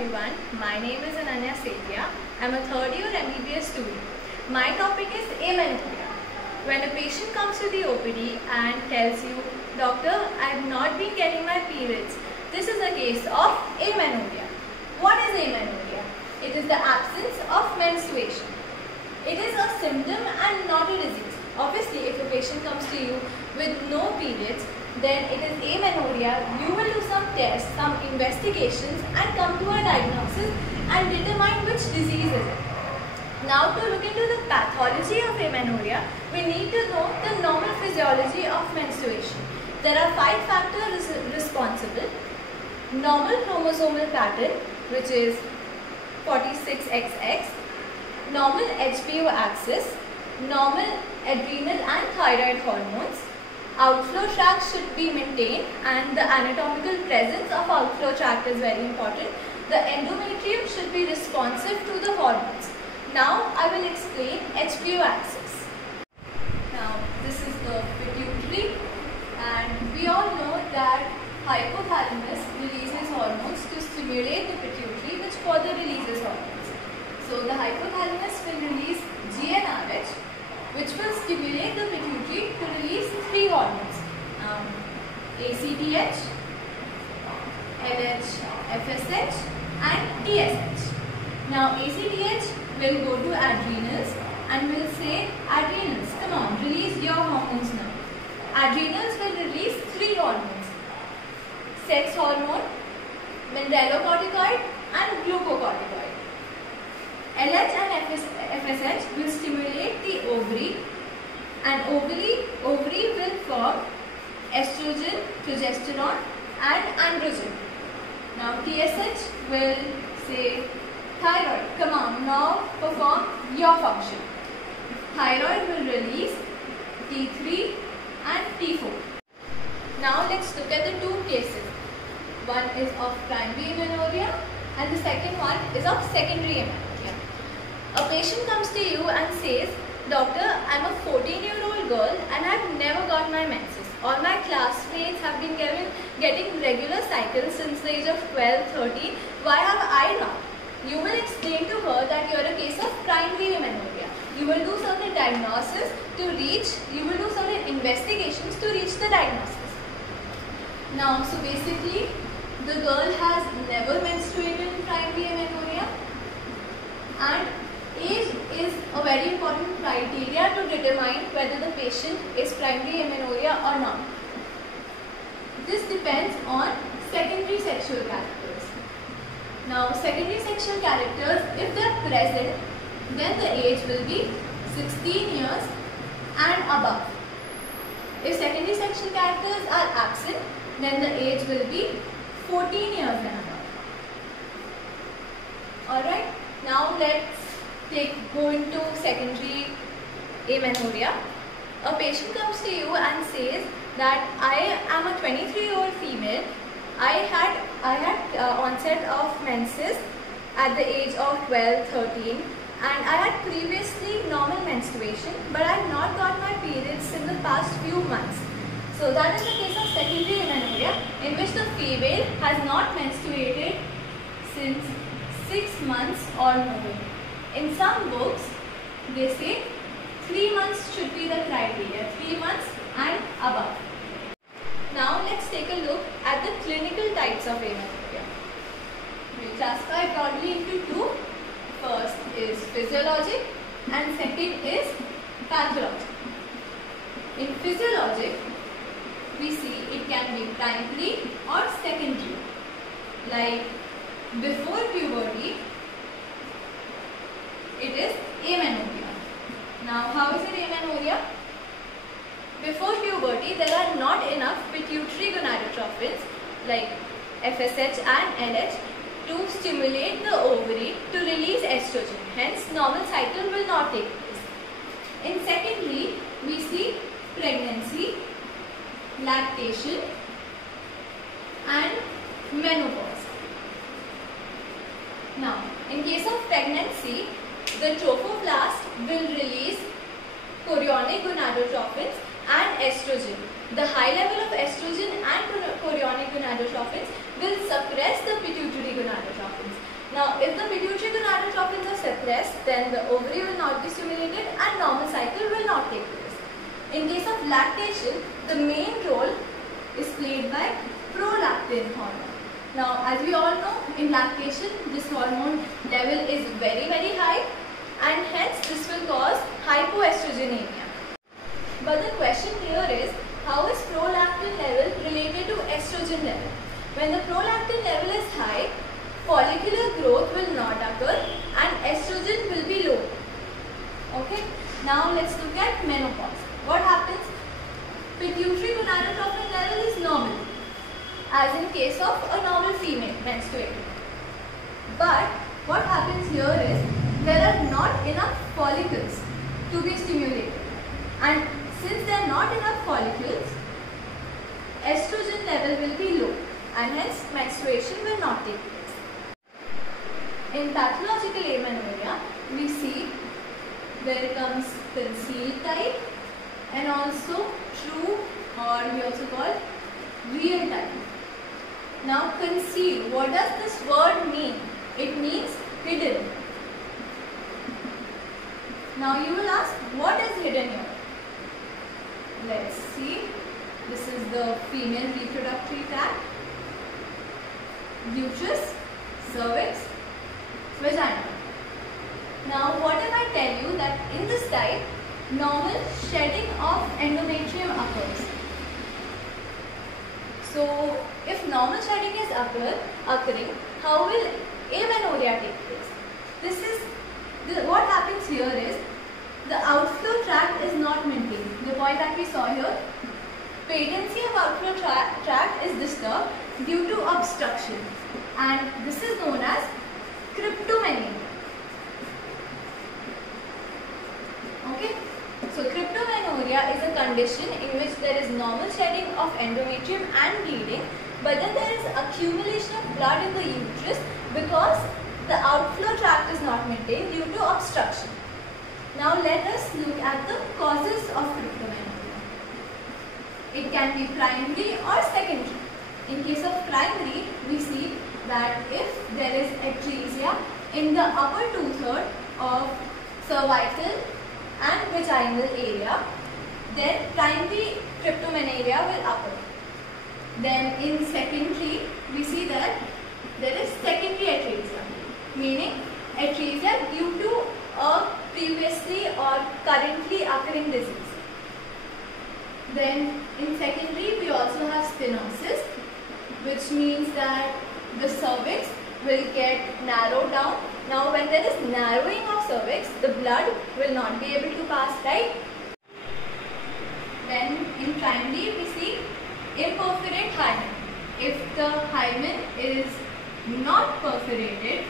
everyone, my name is Ananya Sethia. I am a third year MBBS student. My topic is amenorrhea. When a patient comes to the OPD and tells you, Doctor, I have not been getting my periods, this is a case of amenorrhea. What is amenorrhea? It is the absence of menstruation. It is a symptom and not a disease. Obviously, if a patient comes to you with no periods, then it is amenorrhea. You will do some tests, some investigations and come to a diagnosis and determine which disease is it. Now, to look into the pathology of amenorrhea, we need to know the normal physiology of menstruation. There are 5 factors responsible. Normal chromosomal pattern, which is 46XX, normal HPO axis, normal adrenal and thyroid hormones. Outflow tract should be maintained and the anatomical presence of outflow tract is very important. The endometrium should be responsive to the hormones. Now I will explain HPO axis. Now this is the pituitary, and we all know that hypothalamus releases hormones to stimulate the pituitary, which further releases hormones. So the hypothalamus will release GnRH, which will stimulate the pituitary to release 3 hormones, ACTH, LH, FSH and TSH. Now ACTH will go to adrenals and will say, adrenals, come on, release your hormones now. Adrenals will release 3 hormones, sex hormone, mineralocorticoid and glucocorticoid. LH and FSH will stimulate the ovary, and ovary will form estrogen, progesterone and androgen. Now TSH will say, thyroid, come on, now perform your function. Thyroid will release T3 and T4. Now let's look at the 2 cases. One is of primary amenorrhea and the second one is of secondary amenorrhea. A patient comes to you and says, Doctor, I am a 14-year-old girl and I have never got my menses. All my classmates have been getting regular cycles since the age of 12, 13. Why have I not? You will explain to her that you are a case of primary amenorrhea. You will do certain diagnosis you will do certain investigations to reach the diagnosis. Now, so basically, the girl has never menstruated in primary amenorrhea, and age is a very important criteria to determine whether the patient is primary amenorrhea or not. This depends on secondary sexual characters. Now, secondary sexual characters, if they are present, then the age will be 16 years and above. If secondary sexual characters are absent, then the age will be 14 years and above. Alright, now let's go into secondary amenorrhea. A patient comes to you and says that I am a 23-year-old female. I had onset of menses at the age of 12, 13, and I had previously normal menstruation, but I had not got my periods in the past few months. So that is the case of secondary amenorrhea, in which the female has not menstruated since 6 months or more. In some books, they say 3 months should be the criteria, 3 months and above. Now let's take a look at the clinical types of amenorrhea. We classify broadly into 2. First is physiologic and second is pathologic. In physiologic, we see it can be primary or secondary. Like before puberty, it is amenorrhea. Now, how is it amenorrhea? Before puberty, there are not enough pituitary gonadotrophins like FSH and LH to stimulate the ovary to release estrogen. Hence, normal cycle will not take place. In secondary, we see pregnancy, lactation and menopause. Now, in case of pregnancy, the trophoblast will release chorionic gonadotrophins and estrogen. The high level of estrogen and chorionic gonadotrophins will suppress the pituitary gonadotrophins. then the ovary will not be stimulated and normal cycle will not take place. In case of lactation, the main role is played by prolactin hormone. Now, as we all know, in lactation, this hormone level is very high, and hence this will cause hypoestrogenemia. But the question here is, how is prolactin level related to estrogen level? When the prolactin level is high, follicular growth will not occur and estrogen will be low. Okay. Now let's look at menopause. What happens? Pituitary gonadotropin level is normal, as in case of a normal female menstruating. But what happens here is, there are not enough follicles to be stimulated, and since there are not enough follicles, estrogen level will be low and hence menstruation will not take place. In pathological amenorrhea, we see there comes concealed type and also true, or we also call real type. Now concealed, what does this word mean? It means hidden. Now you will ask, what is hidden here? Let's see. This is the female reproductive tract, uterus, cervix, vagina. Now what if I tell you that in this type, normal shedding of endometrium occurs? So if normal shedding is occurring, how will amenorrhea take place? What happens here is, the outflow tract is not maintained. The point that we saw here, patency of outflow tract is disturbed due to obstruction, and this is known as cryptomania. Okay, so cryptomania is a condition in which there is normal shedding of endometrium and bleeding, but then there is accumulation of blood in the uterus because the outflow tract is not maintained due to obstruction. Now let us look at the causes of cryptomania. It can be primary or secondary. In case of primary, we see that if there is atresia in the upper two-third of cervical and vaginal area, then primary cryptomania will occur. Then in secondary, we see that there is secondary atresia, meaning atresia due to a previously or currently occurring disease. Then in secondary, we also have stenosis, which means that the cervix will get narrowed down. Now when there is narrowing of cervix, the blood will not be able to pass, right? Then in primary, we see imperforate hymen. If the hymen is not perforated,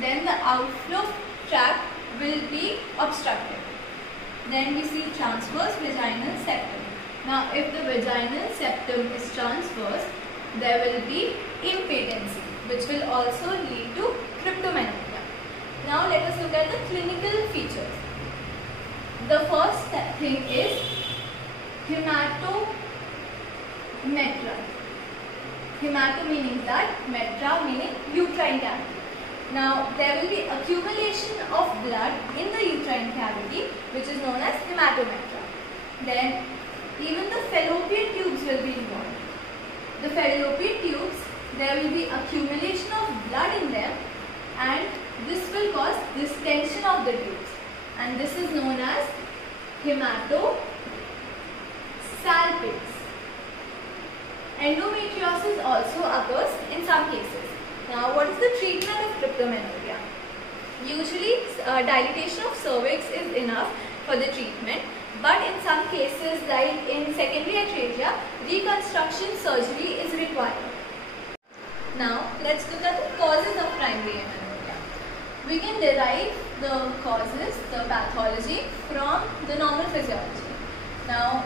then the outflow tract will be obstructed. Then we see transverse vaginal septum. Now if the vaginal septum is transverse, there will be impotency, which will also lead to cryptomania. Now let us look at the clinical features. The first thing is hematometra. Hemato meaning blood, metra meaning uterine cavity. Now there will be accumulation of blood in the uterine cavity, which is known as hematometra. Then even the fallopian tubes will be involved. The fallopian tubes, there will be accumulation of blood in them, and this will cause distension of the tubes, and this is known as hematosalpinx. Endometriosis also occurs in some cases. Now what is the treatment of cryptomania? Usually dilatation of cervix is enough for the treatment, but in some cases like in secondary atresia, reconstruction surgery is required. Now let's look at the causes of primary amenorrhea. We can derive the causes, the pathology, from the normal physiology. Now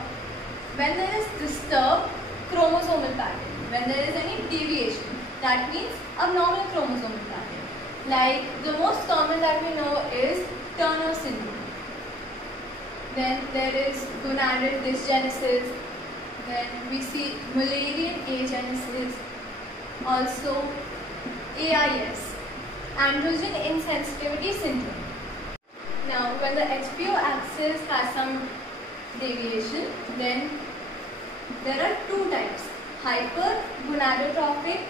when there is disturbed chromosomal pattern, when there is any deviation, that means abnormal chromosomal pattern. Like the most common that we know is Turner syndrome. Then there is gonadal dysgenesis. Then we see Mullerian agenesis. Also AIS. androgen insensitivity syndrome. Now, when the HPO axis has some deviation, then there are two types: hypergonadotropic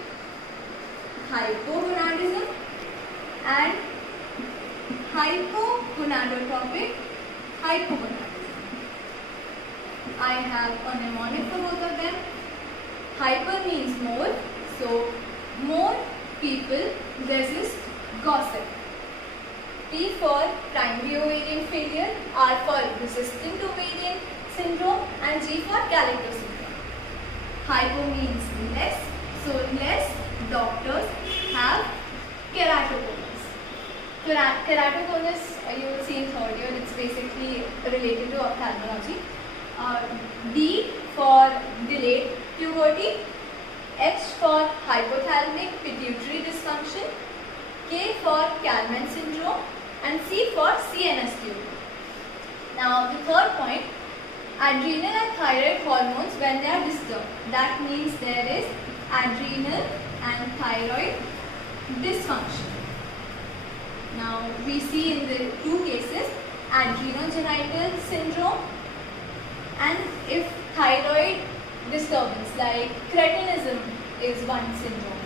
hypogonadism and hypogonadotropic hypogonadism. I have a mnemonic for both of them. Hyper means more, so more people resist gossip. P for primary ovarian failure, R for resistant ovarian syndrome, and G for Gallagher syndrome. Hypo means less, so less doctors have keratoconus. Keratoconus, you will see in third year, it's basically related to ophthalmology. D for delayed puberty, H for hypothalamic pituitary dysfunction, K for Kallmann syndrome, and C for CNS tumor. Now, the third point, adrenal and thyroid hormones when they are disturbed. That means there is adrenal and thyroid dysfunction. Now, we see in the two cases adrenogenital syndrome, and if thyroid disturbance like cretinism is one syndrome.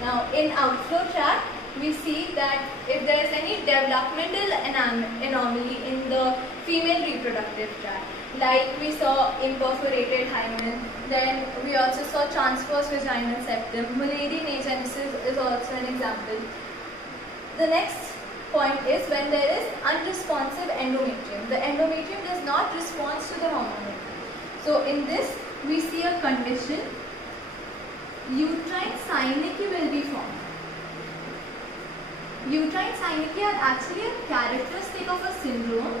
Now, in outflow tract, we see that if there is any developmental anomaly in the female reproductive tract, like we saw imperforated hymen, then we also saw transverse vaginal septum, Mullerian agenesis is also an example. The next point is when there is unresponsive endometrium. The endometrium does not respond to the hormone. So in this we see a condition, uterine synecdoche will be formed. Uterine synecdoche are actually a characteristic of a syndrome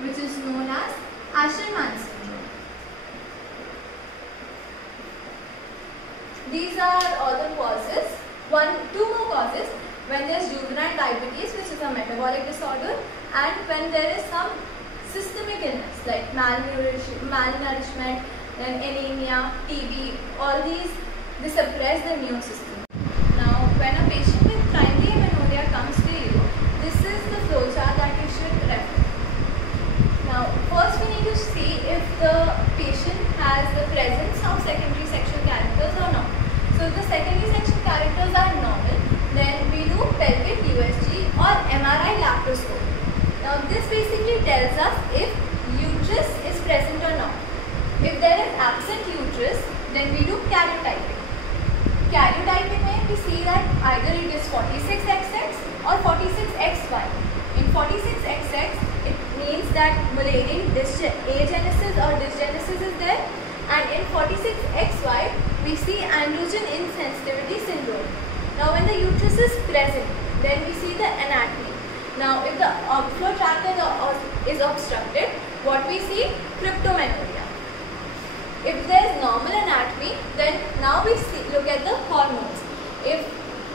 which is known as Asherman syndrome. These are all the causes. Two more causes. When there is juvenile diabetes, which is a metabolic disorder, and when there is some systemic illness like malnourishment, then anemia, TB, all these, they suppress the immune system. Now, when a patient with primary amenorrhea comes to you, this is the flowchart that you should refer. Now, first we need to see if the patient has the presence of secondary sexual characters or not. So, if the secondary sexual characters are normal, then we do pelvic USG or MRI laparoscopy. Now, this basically tells us if uterus is present or not. If there is absent uterus, then we do karyotyping. Karyotyping means we see that either it is 46XX or 46XY. In 46XX, it means that Mullerian agenesis or dysgenesis is there, and in 46XY, we see androgen insensitivity syndrome. Now, when the uterus is present, then we see the anatomy. Now, if the outflow tract is obstructed, what we see? Cryptomenorrhea. If there is normal anatomy, then now we look at the hormones. If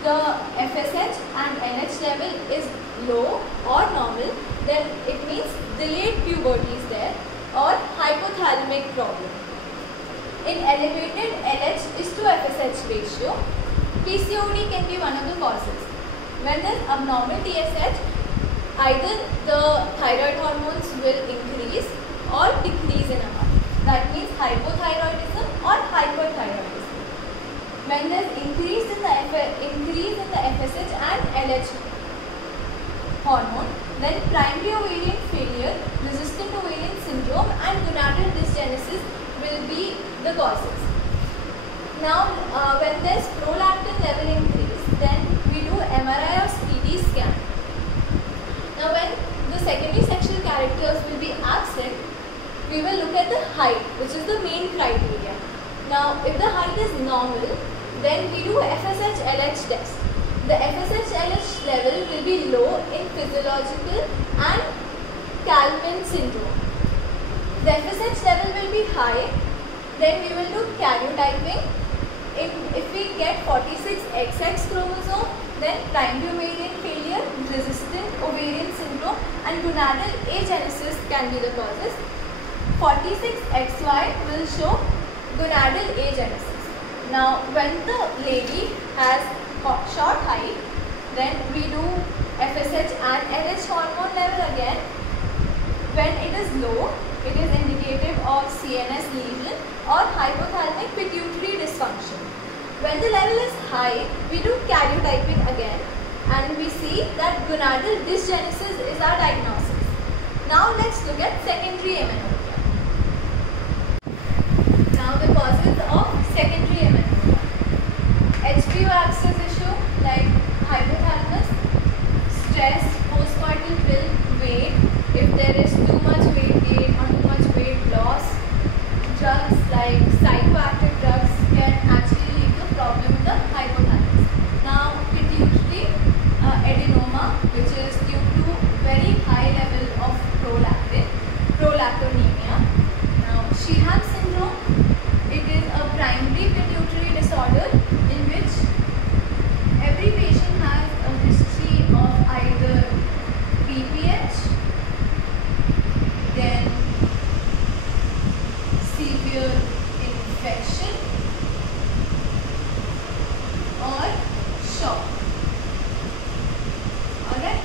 the FSH and NH level is low or normal, then it means delayed puberty is there or hypothalamic problem. In elevated LH is to FSH ratio, PCOD can be one of the causes. When there is abnormal TSH, either the thyroid hormones will increase or decrease in amount. That means hypothyroidism or hyperthyroidism. When there is increase in the FSH and LH hormone, then primary ovarian failure, resistant ovarian syndrome, and gonadal dysgenesis will be the causes. Now, when there is prolactin level increase, then we do MRI or CT scan. Now, when the secondary sexual characters will be absent, we will look at the height, which is the main criteria. Now, if the height is normal, then we do FSH-LH test. The FSH-LH level will be low in physiological and Kallmann syndrome. The FSH level will be high, then we will do karyotyping. If we get 46XX chromosome, then primary ovarian failure, resistant ovarian syndrome, and gonadal agenesis can be the causes. 46XY will show gonadal agenesis. Now, when the lady has short height, Then we do FSH and LH hormone level again. When it is low, it is indicative of CNS lesion or hypothalamic pituitary dysfunction. When the level is high, we do karyotyping again, and we see that gonadal dysgenesis is our diagnosis. Now let's look at secondary amenorrhea. Now the causes of secondary amenorrhea. HPO axis issue like hypothalamus, stress, postpartum pill, weight, if there is too much weight gain or too much weight loss. Drugs like psychoactive drugs can actually lead to problem with the hypothalamus. Now pituitary adenoma, which is due to very high level of prolactinemia. Now Sheehan syndrome, it is a primary pituitary disorder in which every patient has a history of either BPH, then severe infection or shock. Alright.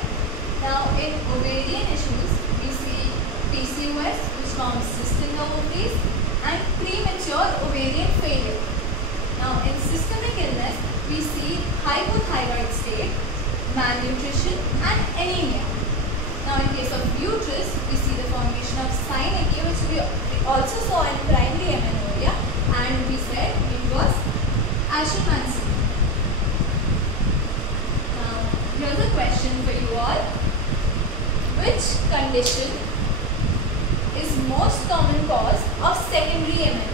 Now in ovarian issues, we see PCOS, which forms cyst in the ovaries, and premature ovarian failure. Now in systemic illness, we see hypothyroid state, malnutrition and anemia. Now in case of uterus, we see the formation of synecdoche, which we also saw in primary amenorrhea, and we said it was Asherman syndrome. Now here's a question for you all. Which condition is most common cause of secondary amenorrhea?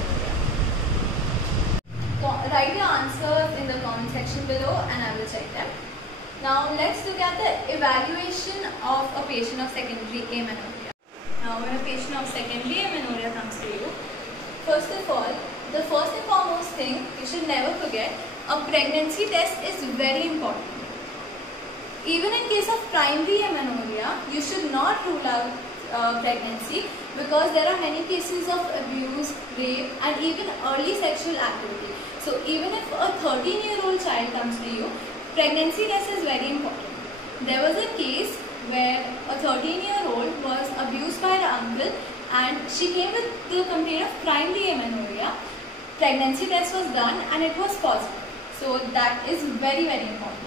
Write your answers in the comment section below and I will check them. Now let's look at the evaluation of a patient of secondary amenorrhea. Now when a patient of secondary amenorrhea comes to you, first of all, the first and foremost thing you should never forget, a pregnancy test is very important. Even in case of primary amenorrhea, you should not rule out pregnancy because there are many cases of abuse, rape and even early sexual activity. So even if a 13-year-old child comes to you, pregnancy test is very important. There was a case where a 13-year-old was abused by her uncle and she came with the complaint of primary amenorrhea. Pregnancy test was done and it was positive. So that is very, very important.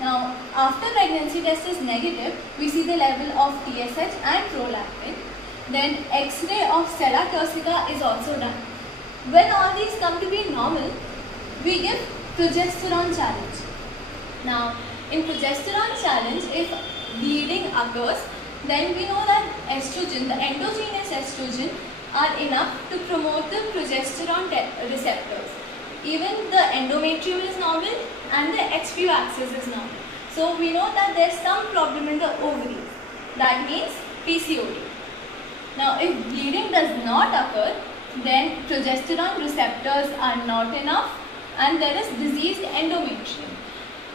Now after pregnancy test is negative, we see the level of TSH and prolactin. Then X-ray of sella turcica is also done. When all these come to be normal, we give progesterone challenge. Now in progesterone challenge, if bleeding occurs, then we know that estrogen, the endogenous estrogen, are enough to promote the progesterone receptors. Even the endometrium is normal and the HPO axis is normal. So we know that there is some problem in the ovaries. That means PCOD. Now if bleeding does not occur, then progesterone receptors are not enough and there is diseased endometrium.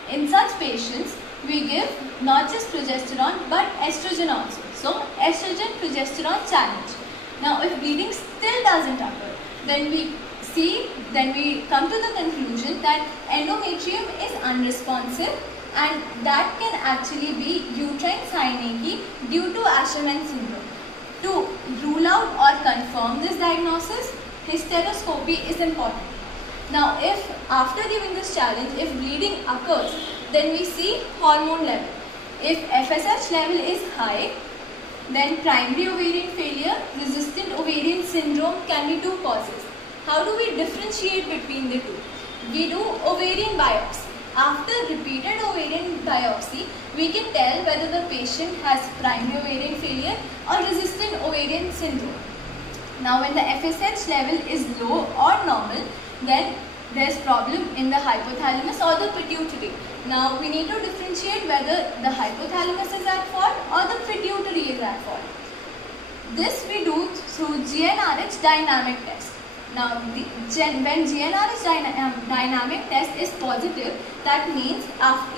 In such patients, we give not just progesterone but estrogen also. So estrogen progesterone challenge. Now if bleeding still doesn't occur, then we come to the conclusion that endometrium is unresponsive and that can actually be uterine synecdoche due to Asherman syndrome. To rule out or confirm this diagnosis, hysteroscopy is important. Now if after giving this challenge, if bleeding occurs, then we see hormone level. If FSH level is high, then primary ovarian failure, resistant ovarian syndrome can be two causes. How do we differentiate between the two? We do ovarian biopsy. After repeated ovarian biopsy, we can tell whether the patient has primary ovarian failure or resistant ovarian syndrome. Now when the FSH level is low or normal, then there is problem in the hypothalamus or the pituitary. Now we need to differentiate whether the hypothalamus is at fault or the pituitary is at fault. This we do through GnRH dynamic test. Now when GnRH dynamic test is positive, that means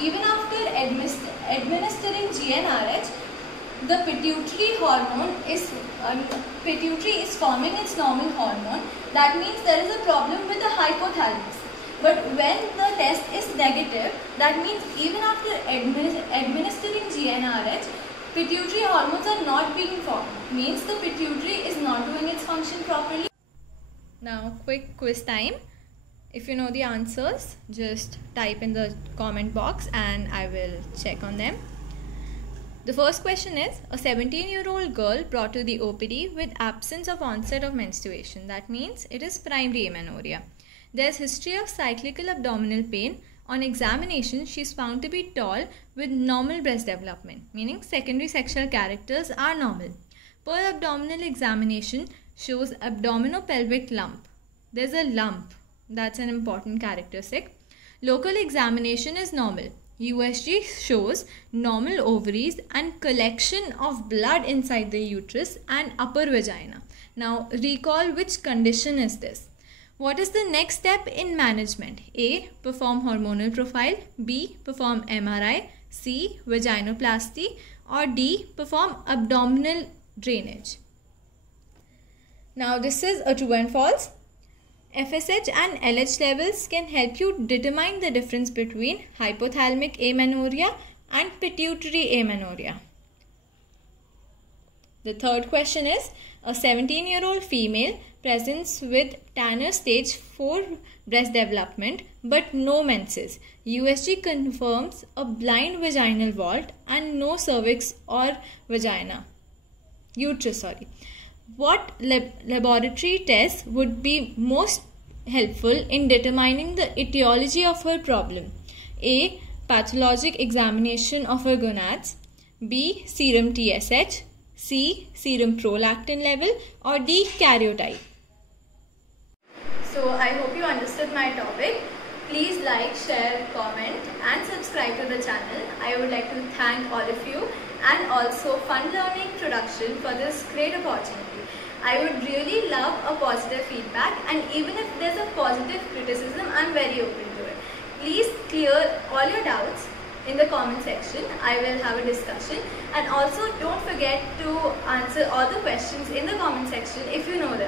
even after administering GnRH, the pituitary is forming its normal hormone. That means there is a problem with the hypothalamus. But when the test is negative, that means even after administering GnRH, pituitary hormones are not being formed. Means the pituitary is not doing its function properly. Now quick quiz time. If you know the answers, just type in the comment box and I will check on them. The first question is, a 17-year-old girl brought to the OPD with absence of onset of menstruation. That means it is primary amenorrhea. There is history of cyclical abdominal pain. On examination, she is found to be tall with normal breast development, meaning secondary sexual characters are normal. Per abdominal examination shows abdominopelvic lump. There is a lump. That's an important characteristic. Local examination is normal. USG shows normal ovaries and collection of blood inside the uterus and upper vagina. Now recall which condition is this. What is the next step in management? A. Perform hormonal profile. B. Perform MRI. C. Vaginoplasty. Or D. Perform abdominal drainage. Now this is a true and false. FSH and LH levels can help you determine the difference between hypothalamic amenorrhea and pituitary amenorrhea. The third question is, a 17-year-old female presents with Tanner stage 4 breast development but no menses. USG confirms a blind vaginal vault and no cervix or uterus. What laboratory test would be most helpful in determining the etiology of her problem? A. Pathologic examination of her gonads. B. Serum TSH. C. Serum prolactin level. Or D. Karyotype. So I hope you understood my topic. Please like, share, comment and subscribe to the channel. I would like to thank all of you and also Fun Learning Production for this great opportunity. I would really love a positive feedback, and even if there's a positive criticism, I'm very open to it. Please clear all your doubts in the comment section. I will have a discussion, and also don't forget to answer all the questions in the comment section if you know them.